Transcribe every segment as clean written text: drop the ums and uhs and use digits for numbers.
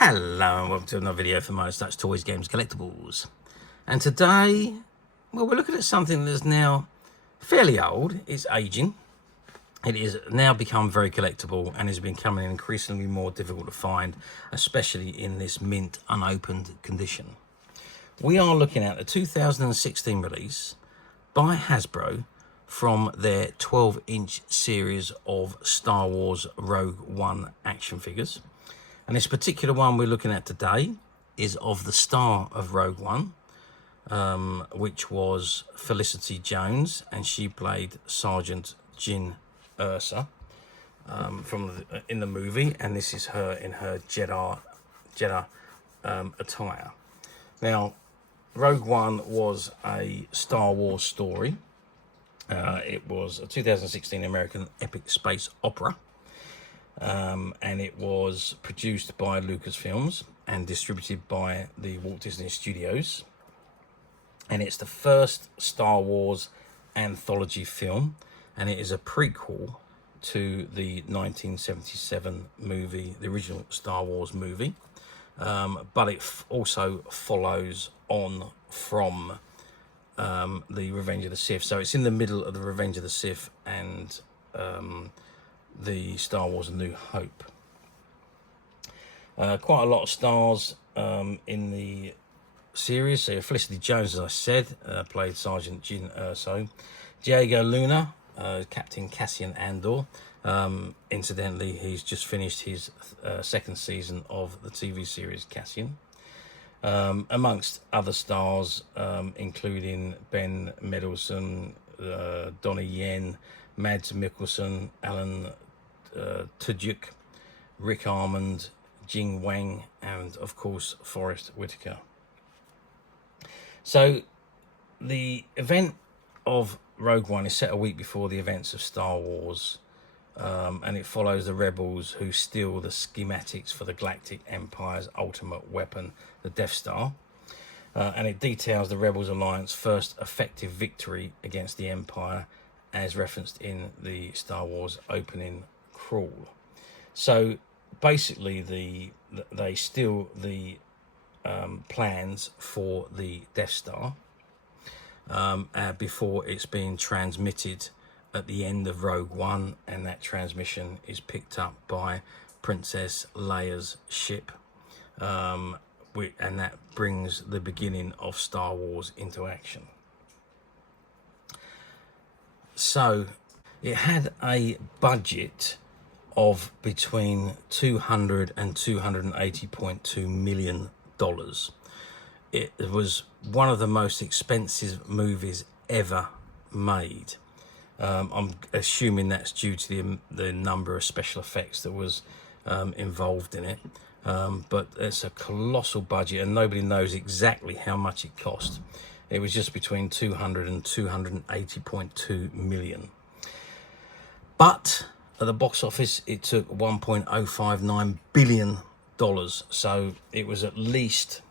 Hello and welcome to another video for Most Such Toys, Games, Collectibles. And today, well, we're looking at something that's now fairly old. It's aging. It is now become very collectible and is becoming increasingly more difficult to find, especially in this mint unopened condition. We are looking at a 2016 release by Hasbro from their 12-inch series of Star Wars Rogue One action figures. And this particular one we're looking at today is of the star of Rogue One, which was Felicity Jones, and she played Sergeant Jyn Erso in the movie, and this is her in her Jedha attire. Now, Rogue One was a Star Wars story. It was a 2016 American epic space opera. And it was produced by Lucasfilms and distributed by the Walt Disney Studios. And it's the first Star Wars anthology film, and it is a prequel to the 1977 movie, the original Star Wars movie. But it also follows on from the Revenge of the Sith. So it's in the middle of the Revenge of the Sith and the Star Wars A New Hope. Quite a lot of stars in the series. So Felicity Jones, as I said, played Sergeant Jyn Erso. Diego Luna, Captain Cassian Andor. Incidentally, he's just finished his second season of the TV series Cassian. Amongst other stars, including Ben Mendelsohn, Donnie Yen, Mads Mikkelsen, Alan Tudyk, Rick Armand, Jing Wang, and of course Forrest Whitaker. So the event of Rogue One is set a week before the events of Star Wars, and it follows the rebels who steal the schematics for the Galactic Empire's ultimate weapon, the Death Star. And it details the Rebels Alliance first effective victory against the Empire, as referenced in the Star Wars opening crawl. So basically they steal the plans for the Death Star before it's being transmitted at the end of Rogue One, and that transmission is picked up by Princess Leia's ship, and that brings the beginning of Star Wars into action. So it had a budget of between $200 and $280.2 million. It was one of the most expensive movies ever made. I'm assuming that's due to the number of special effects that was involved in it. But it's a colossal budget, and nobody knows exactly how much it cost. It was just between 200 and 280.2 million. But at the box office, it took $1.059 billion. So it was at least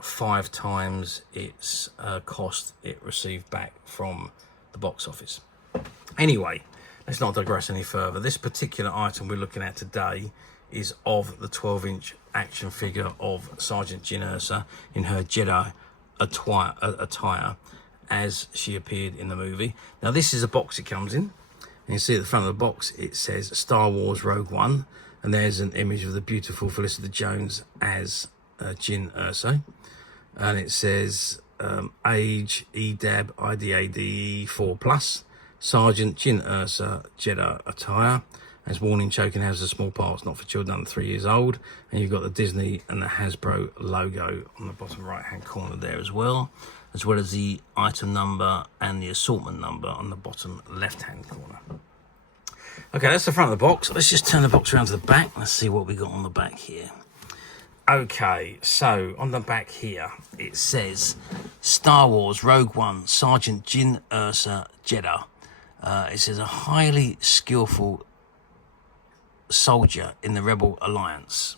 5 times its cost it received back from the box office. Anyway, let's not digress any further. This particular item we're looking at today is of the 12-inch action figure of Sergeant Jyn Erso in her Jedha attire as she appeared in the movie. Now this is a box it comes in, and you see at the front of the box it says Star Wars Rogue One, and there's an image of the beautiful Felicity Jones as Jyn Erso, and it says age EDAB IDAD 4+, Sergeant Jyn Erso Jedha attire, as worn in choking has the small parts not for children under 3 years old, and you've got the Disney and the Hasbro logo on the bottom right hand corner there as well as the item number and the assortment number on the bottom left hand corner. Okay, that's the front of the box. Let's just turn the box around to the back. Let's see what we got on the back here. Okay, so on the back here it says Star Wars Rogue One Sergeant Jyn Erso Jedha. It says a highly skillful soldier in the Rebel Alliance.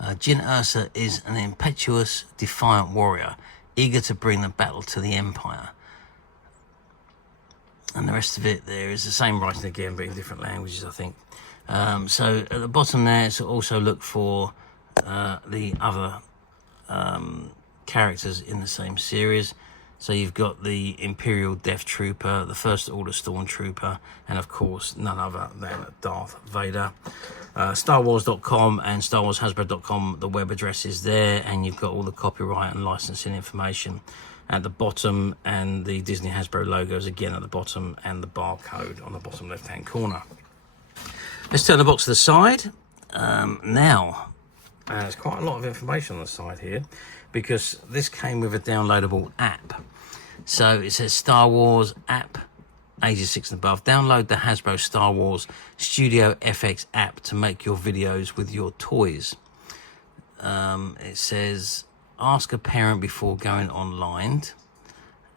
Jyn Erso is an impetuous, defiant warrior, eager to bring the battle to the Empire. And the rest of it, there is the same writing again, but in different languages, I think. So at the bottom there, it's also look for the other characters in the same series. So you've got the Imperial Death Trooper, the First Order Stormtrooper, and of course none other than Darth Vader. StarWars.com and StarWarsHasbro.com, the web address is there, and you've got all the copyright and licensing information at the bottom, and the Disney Hasbro logos again at the bottom, and the barcode on the bottom left hand corner. Let's turn the box to the side. Now, there's quite a lot of information on the side here, because this came with a downloadable app. So it says Star Wars app, ages 6 and above. Download the Hasbro Star Wars Studio FX app to make your videos with your toys. It says ask a parent before going online,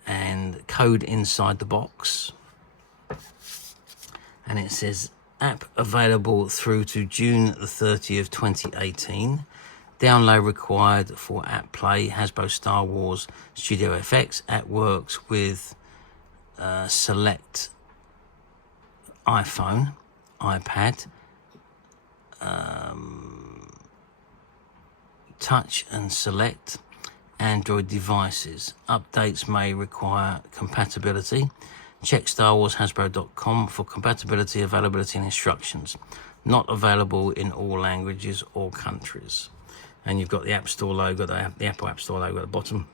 and code inside the box. And it says app available through to June the 30th, 2018. Download required for app play. Hasbro Star Wars Studio FX. App works with select iPhone, iPad, touch and select Android devices. Updates may require compatibility. Check StarWarsHasbro.com for compatibility, availability and instructions. Not available in all languages or countries. And you've got the App Store logo, the Apple App Store logo at the bottom,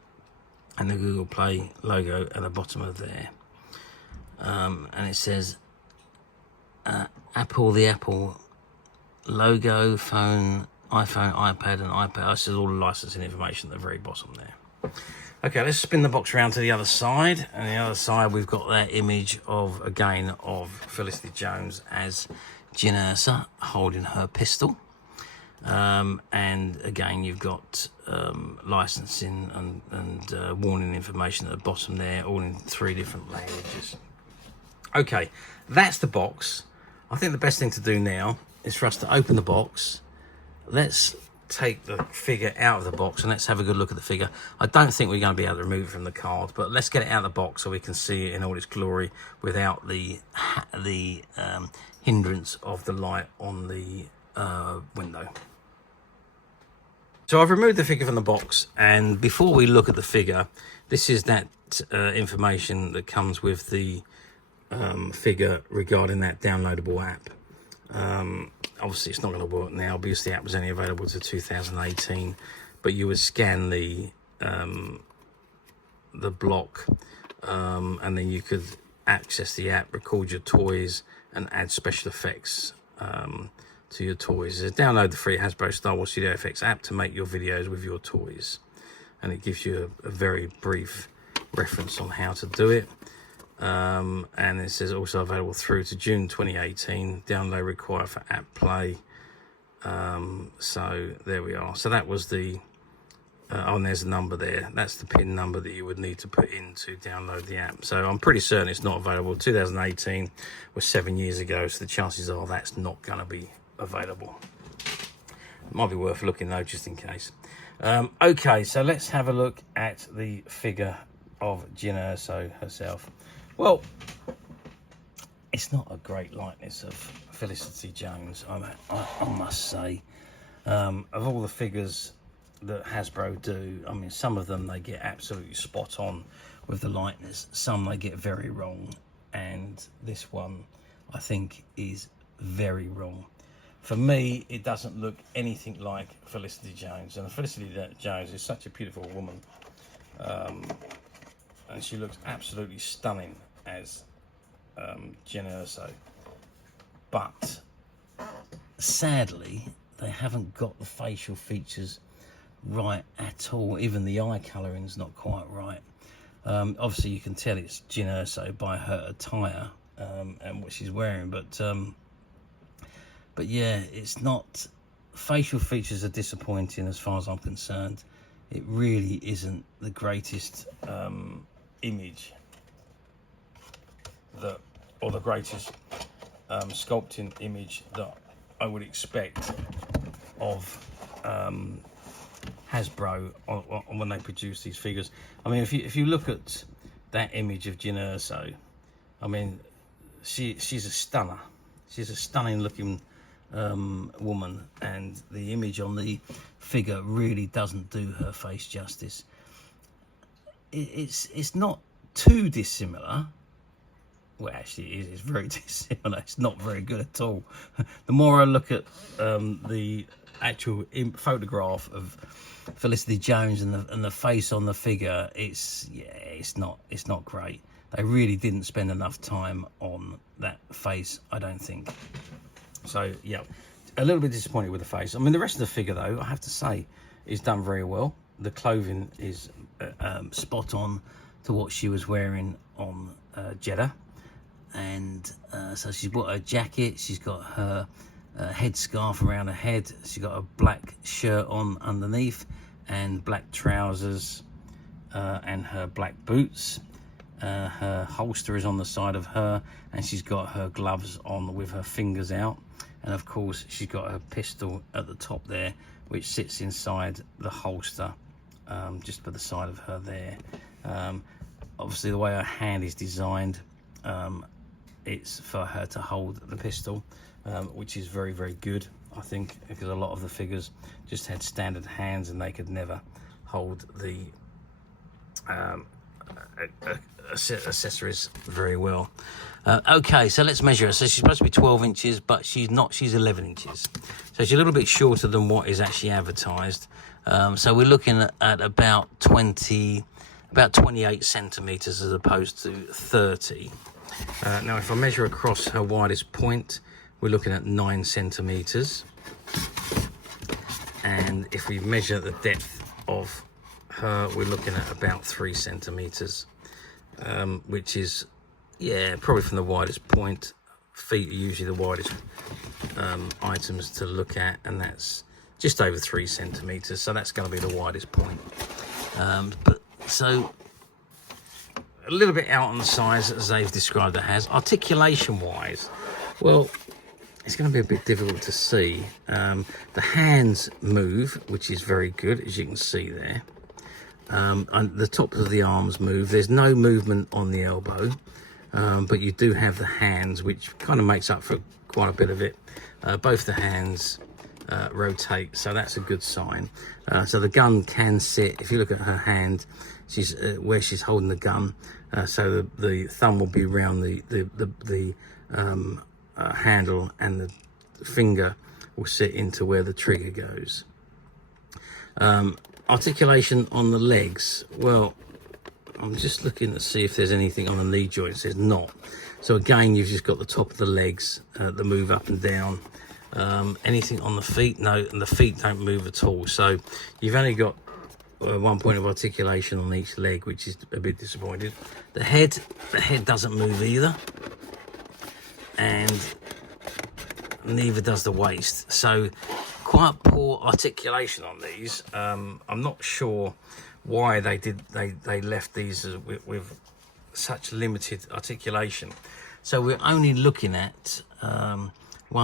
and the Google Play logo at the bottom of there. And it says Apple, the Apple logo, phone, iPhone, iPad, and iPad. This is all the licensing information at the very bottom there. Okay, let's spin the box around to the other side. And the other side, we've got that image of, again, of Felicity Jones as Jyn Erso holding her pistol. And again, you've got licensing and warning information at the bottom there, all in 3 different languages. Okay, that's the box. I think the best thing to do now is for us to open the box. Let's take the figure out of the box and let's have a good look at the figure. I don't think we're going to be able to remove it from the card, but let's get it out of the box so we can see it in all its glory without the hindrance of the light on the window. So I've removed the figure from the box, and before we look at the figure, this is that information that comes with the figure regarding that downloadable app. Obviously it's not going to work now because the app was only available to 2018, but you would scan the block, and then you could access the app, record your toys and add special effects to your toys. Download the free Hasbro Star Wars Studio FX app to make your videos with your toys, and it gives you a very brief reference on how to do it. And it says also available through to June 2018. Download required for app play. So there we are. So that was the and there's a number there. That's the PIN number that you would need to put in to download the app. So I'm pretty certain it's not available. 2018 was 7 years ago, so the chances are that's not going to be available. It might be worth looking though, just in case. Okay, so let's have a look at the figure of Jyn Erso herself. Well, it's not a great likeness of Felicity Jones, I must say. Of all the figures that Hasbro do, I mean, some of them they get absolutely spot on with the likeness, some they get very wrong, and this one I think is very wrong. For me, it doesn't look anything like Felicity Jones, and Felicity Jones is such a beautiful woman, and she looks absolutely stunning as Jyn Erso, but sadly they haven't got the facial features right at all. Even the eye colouring's not quite right. Obviously you can tell it's Jyn Erso by her attire and what she's wearing, but yeah, it's not. Facial features are disappointing as far as I'm concerned. It really isn't the greatest image that, or the greatest sculpting image that I would expect of Hasbro when they produce these figures. I mean, if you look at that image of Jyn Erso, I mean, she's a stunner. She's a stunning looking woman, and the image on the figure really doesn't do her face justice. It's not too dissimilar. Well, actually, it's very dissimilar. It's not very good at all. The more I look at the actual photograph of Felicity Jones and the face on the figure, it's not great. They really didn't spend enough time on that face, I don't think. So yeah, a little bit disappointed with the face. I mean, the rest of the figure, though, I have to say, is done very well. The clothing is spot on to what she was wearing on Jedha. And so she's got her jacket, she's got her headscarf around her head, she's got a black shirt on underneath and black trousers and her black boots. Her holster is on the side of her, and she's got her gloves on with her fingers out, and of course she's got her pistol at the top there, which sits inside the holster just by the side of her there. Obviously the way her hand is designed, it's for her to hold the pistol, which is very, very good, I think, because a lot of the figures just had standard hands and they could never hold the accessories very well. Okay, so let's measure her. So she's supposed to be 12 inches, but she's not. She's 11 inches. So she's a little bit shorter than what is actually advertised. So we're looking at about 28 centimeters as opposed to 30. Now, if I measure across her widest point, we're looking at 9 centimeters. And if we measure the depth of her, we're looking at about 3 centimeters, which is, yeah, probably from the widest point. Feet are usually the widest items to look at, and that's just over 3 centimeters. So that's going to be the widest point. But so a little bit out on the size as they've described it as. Articulation wise, well, it's going to be a bit difficult to see. The hands move, which is very good, as you can see there. And the tops of the arms move. There's no movement on the elbow, but you do have the hands, which kind of makes up for quite a bit of it. Both the hands rotate, so that's a good sign. So the gun can sit, if you look at her hand, she's where she's holding the gun, so the thumb will be around the handle, and the finger will sit into where the trigger goes. Articulation on the legs, well, I'm just looking to see if there's anything on the knee joints. There's not. So again, you've just got the top of the legs that move up and down. Anything on the feet? No, and the feet don't move at all. So you've only got 1 point of articulation on each leg, which is a bit disappointing. The head doesn't move either, and neither does the waist. So quite poor articulation on these. I'm not sure why they left these with such limited articulation. So we're only looking at 1,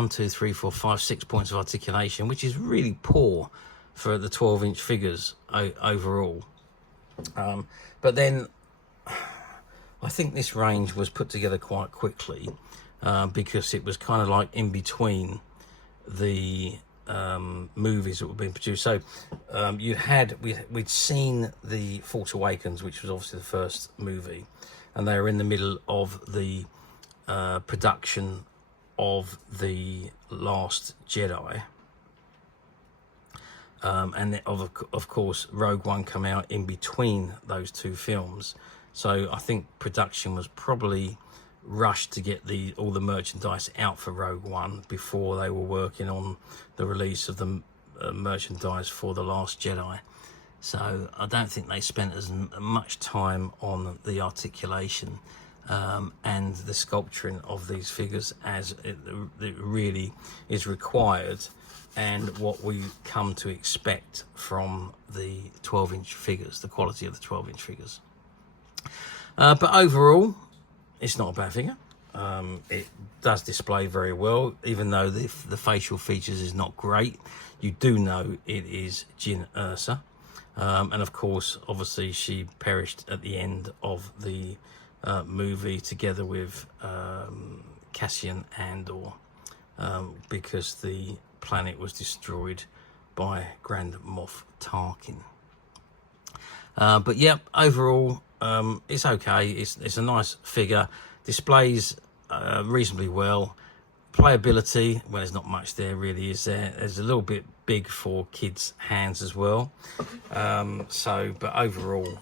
2, 3, 4, 5, 6 points of articulation, which is really poor for the 12-inch figures overall. But then I think this range was put together quite quickly because it was kind of like in between the movies that were being produced. So we'd seen The Force Awakens, which was obviously the first movie, and they were in the middle of the production of The Last Jedi, and of course Rogue One come out in between those two films. So I think production was probably rushed to get all the merchandise out for Rogue One before they were working on the release of the merchandise for The Last Jedi. So I don't think they spent as much time on the articulation and the sculpturing of these figures as it really is required, and what we come to expect from the 12-inch figures, the quality of the 12-inch figures. But overall, it's not a bad figure. It does display very well, even though the facial features is not great. You do know it is Jyn Erso. And of course, obviously, she perished at the end of the movie together with Cassian Andor, because the planet was destroyed by Grand Moff Tarkin. But yeah, overall, it's okay. It's a nice figure, displays reasonably well. Playability, well, there's not much there really, is there? There's a little bit big for kids' hands as well. But overall,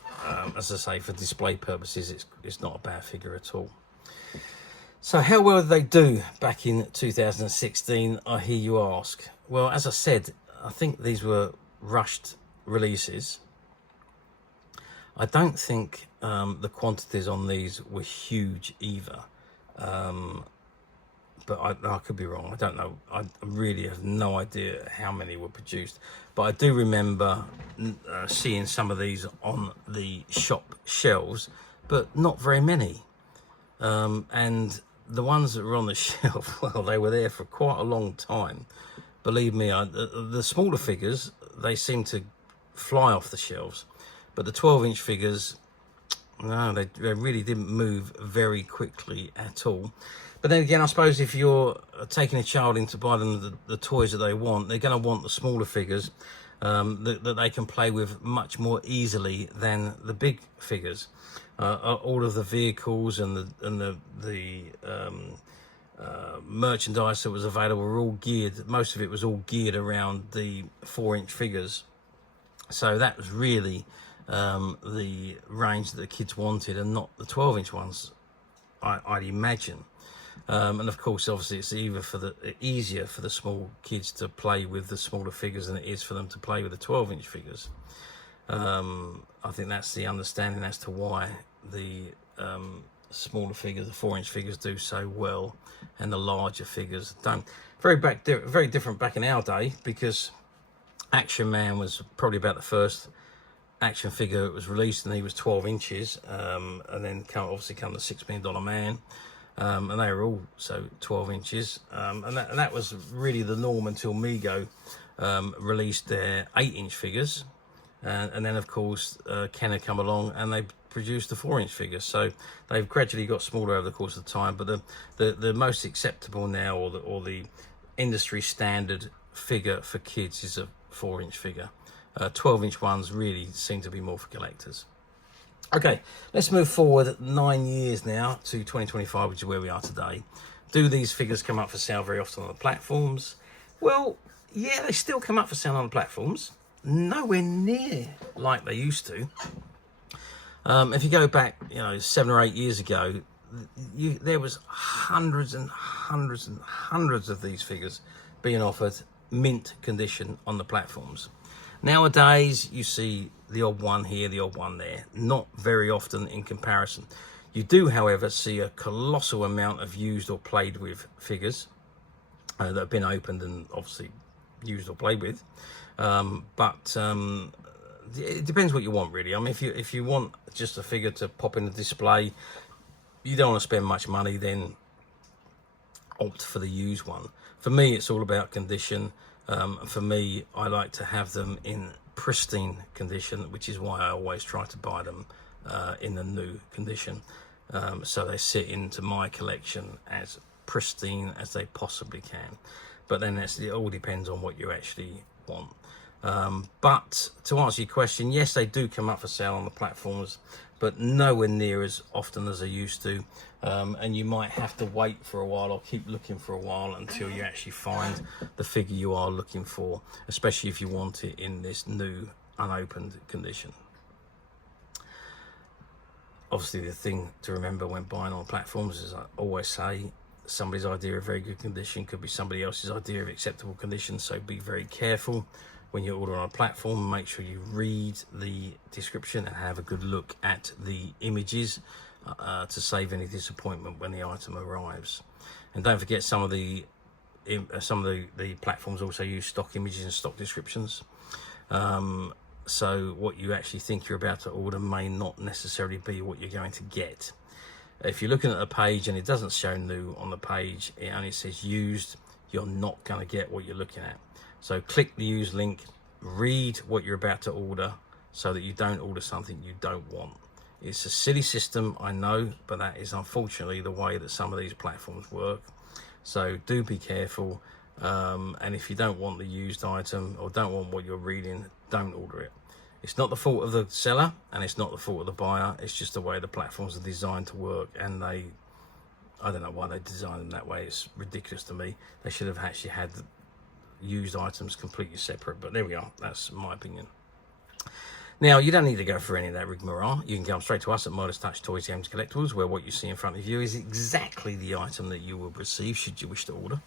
as I say, for display purposes, it's not a bad figure at all. So how well did they do back in 2016, I hear you ask? Well, as I said, I think these were rushed releases. I don't think the quantities on these were huge either. But I could be wrong. I don't know. I really have no idea how many were produced. But I do remember seeing some of these on the shop shelves, but not very many. And the ones that were on the shelf, well, they were there for quite a long time. Believe me, the smaller figures, they seem to fly off the shelves. But the 12-inch figures, no, they really didn't move very quickly at all. But then again, I suppose if you're taking a child in to buy them the toys that they want, they're going to want the smaller figures that they can play with much more easily than the big figures. All of the vehicles and the merchandise that was available were all geared. Most of it was all geared around the 4-inch figures. So that was really the range that the kids wanted, and not the 12-inch ones, I'd imagine. And of course, obviously, it's easier for the small kids to play with the smaller figures than it is for them to play with the 12-inch figures. I think that's the understanding as to why the smaller figures, the 4-inch figures, do so well, and the larger figures don't. Very different back in our day, because Action Man was probably about the first action figure that was released, and he was 12 inches, and then obviously come the $6 Million Man. And they were also 12 inches, and that was really the norm until Mego released their 8-inch figures, and then of course Kenner come along and they produced the 4-inch figures. So they've gradually got smaller over the course of the time, but the most acceptable now, or the industry standard figure for kids, is a 4-inch figure. 12-inch ones really seem to be more for collectors. Okay, let's move forward 9 years now to 2025, which is where we are today. Do these figures come up for sale very often on the platforms? Well, yeah, they still come up for sale on the platforms. Nowhere near like they used to. If you go back, 7 or 8 years ago, there was hundreds and hundreds and hundreds of these figures being offered mint condition on the platforms. Nowadays, you see the odd one here, the odd one there. Not very often in comparison. You do, however, see a colossal amount of used or played with figures that have been opened and obviously used or played with. But it depends what you want, really. I mean, if you want just a figure to pop in the display, you don't want to spend much money, then opt for the used one. For me, it's all about condition. For me, I like to have them in pristine condition, which is why I always try to buy them in the new condition, so they sit into my collection as pristine as they possibly can. But then it all depends on what you actually want. But to answer your question, yes, they do come up for sale on the platforms, but nowhere near as often as they used to. And you might have to wait for a while, or keep looking for a while, until you actually find the figure you are looking for, especially if you want it in this new unopened condition. Obviously, the thing to remember when buying on platforms is, I always say, somebody's idea of very good condition could be somebody else's idea of acceptable condition, so be very careful when you order on a platform. Make sure you read the description and have a good look at the images to save any disappointment when the item arrives. And don't forget, some of the platforms also use stock images and stock descriptions. So what you actually think you're about to order may not necessarily be what you're going to get. If you're looking at a page and it doesn't show new on the page, it only says used, you're not going to get what you're looking at. So click the used link, read what you're about to order, so that you don't order something you don't want. It's a silly system, I know, but that is unfortunately the way that some of these platforms work. So do be careful. And if you don't want the used item or don't want what you're reading, don't order it. It's not the fault of the seller and it's not the fault of the buyer. It's just the way the platforms are designed to work, and I don't know why they designed them that way. It's ridiculous to me. They should have actually had used items completely separate, but there we are. That's my opinion. Now, you don't need to go for any of that rigmarole. You can come straight to us at Midas Touch Toys, Games, Collectibles, where what you see in front of you is exactly the item that you will receive should you wish to order.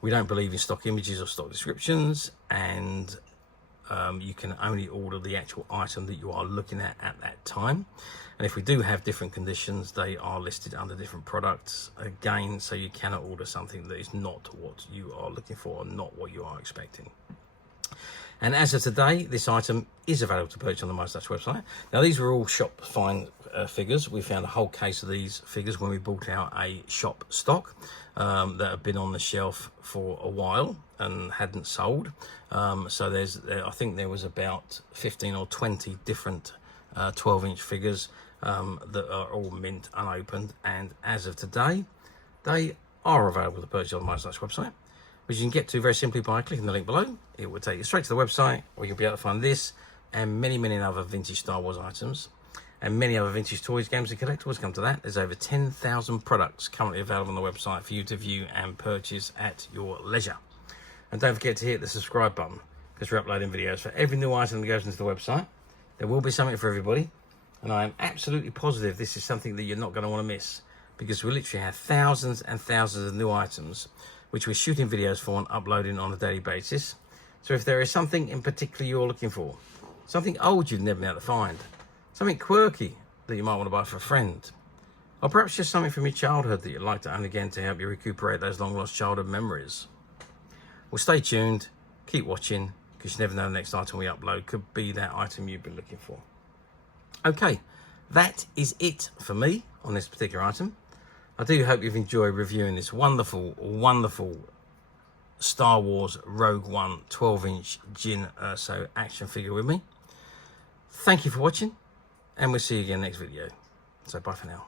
We don't believe in stock images or stock descriptions, and you can only order the actual item that you are looking at that time. And if we do have different conditions, they are listed under different products again, so you cannot order something that is not what you are looking for or not what you are expecting. And as of today, this item is available to purchase on the Midas Touch website. Now, these were all shop find figures. We found a whole case of these figures when we bought out a shop stock that had been on the shelf for a while and hadn't sold. So I think there was about 15 or 20 different 12-inch figures that are all mint unopened. And as of today, they are available to purchase on the Midas Touch website, which you can get to very simply by clicking the link below. It will take you straight to the website, where you'll be able to find this and many other vintage Star Wars items and many other vintage toys, games and collectibles. Come to that. There's over 10,000 products currently available on the website for you to view and purchase at your leisure. And don't forget to hit the subscribe button, because we're uploading videos for every new item that goes into the website. There will be something for everybody, and I am absolutely positive this is something that you're not going to want to miss, because we literally have thousands and thousands of new items which we're shooting videos for and uploading on a daily basis. So if there is something in particular you're looking for, something old you've never been able to find, something quirky that you might want to buy for a friend, or perhaps just something from your childhood that you'd like to own again to help you recuperate those long lost childhood memories, well, stay tuned, keep watching, because you never know the next item we upload could be that item you've been looking for. Okay, that is it for me on this particular item. I do hope you've enjoyed reviewing this wonderful Star Wars Rogue One 12-inch Jyn Erso action figure with me. Thank you for watching, and we'll see you again next video. So bye for now.